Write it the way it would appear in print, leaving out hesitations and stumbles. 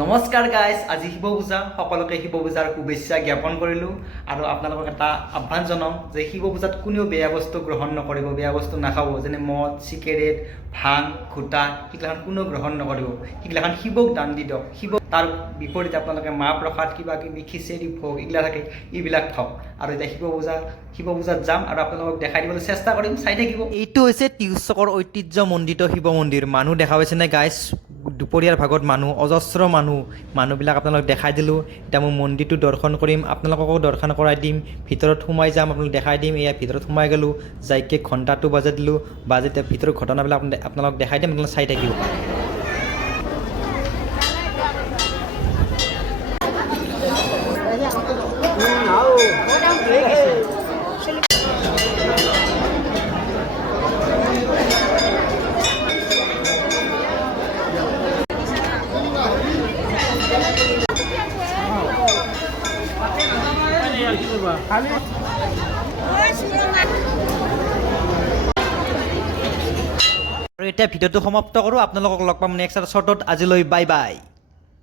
নমস্কাৰ গাইজ, আজি শিৱ পূজা। সকলোকে শিৱ পূজাৰ শুভেচ্ছা জ্ঞাপন কৰিলোঁ আৰু আপোনালোকক এটা আহ্বান জনাওঁ যে শিৱ পূজাত কোনেও বেয়া বস্তু গ্ৰহণ নকৰিব, বেয়া বস্তু নাখাব। যেনে মদ, চিগাৰেট, ভাং, ঘোটা সেইগিলাখান কোনেও গ্ৰহণ নকৰিব। সেইগিলাখান শিৱক দান দি দিয়ক। শিৱ তাৰ বিপৰীতে আপোনালোকে মাহ প্ৰসাদ, কিবা কিবি খিচিৰি, ভোগ এইগিলা থাকে, এইবিলাক খাওক। আৰু এতিয়া শিৱ পূজাত যাম আৰু আপোনালোকক দেখাই দিবলৈ চেষ্টা কৰিম, চাই থাকিব। এইটো হৈছে তিউচকৰ ঐতিহ্যমণ্ডিত শিৱ মন্দিৰ। মানুহ দেখা পাইছেনে গাইজ? দুপৰীয়াৰ ভাগত অজস্ৰ মানুহবিলাক আপোনালোক দেখাই দিলোঁ। এতিয়া মই মন্দিৰটো দৰ্শন কৰিম, আপোনালোককো দৰ্শন কৰাই দিম। ভিতৰত সোমাই যাম, আপোনালোক দেখাই দিম। এয়া ভিতৰত সোমাই গ'লোঁ, যাইকে ঘণ্টাটো বাজাই দিলোঁ। বাজে এতিয়া ভিতৰৰ ঘটনাবিলাক আপোনালোক দেখাই দিম, আপোনালোক চাই থাকিব। আৰু এতিয়া ভিডিঅ'টো সমাপ্ত কৰোঁ। আপোনালোকক লগ পাম নেক্সট এটা শ্বৰ্টত। আজিলৈ বাই বাই।